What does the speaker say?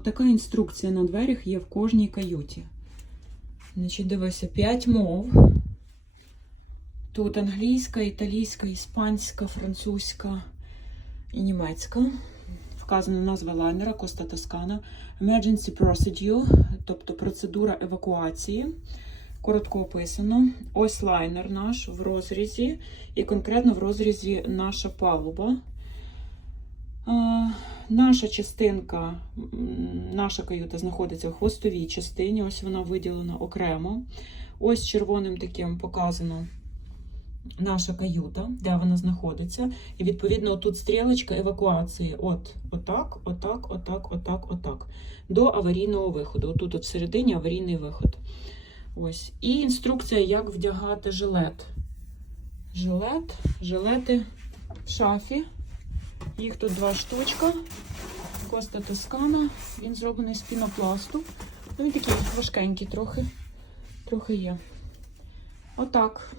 Отака інструкція на дверях є в кожній каюті. Значить, дивися, 5 мов. Тут англійська, італійська, іспанська, французька і німецька. Вказана назва лайнера Коста Тоскана. Emergency procedure, тобто процедура евакуації. Коротко описано. Ось лайнер наш в розрізі, і конкретно в розрізі наша палуба. Наша частинка, наша каюта знаходиться в хвостовій частині. Ось вона виділена окремо. Ось червоним таким показано наша каюта, де вона знаходиться. І відповідно тут стрілочка евакуації. От, отак, отак, отак, отак, отак. До аварійного виходу. Отут от всередині аварійний виход. Ось. І інструкція, як вдягати жилет. Жилет, жилети в шафі. Їх тут два штучка. Коста Тоскана. Він зроблений з пінопласту. Ну, він такий важкенький трохи. Трохи є. Отак.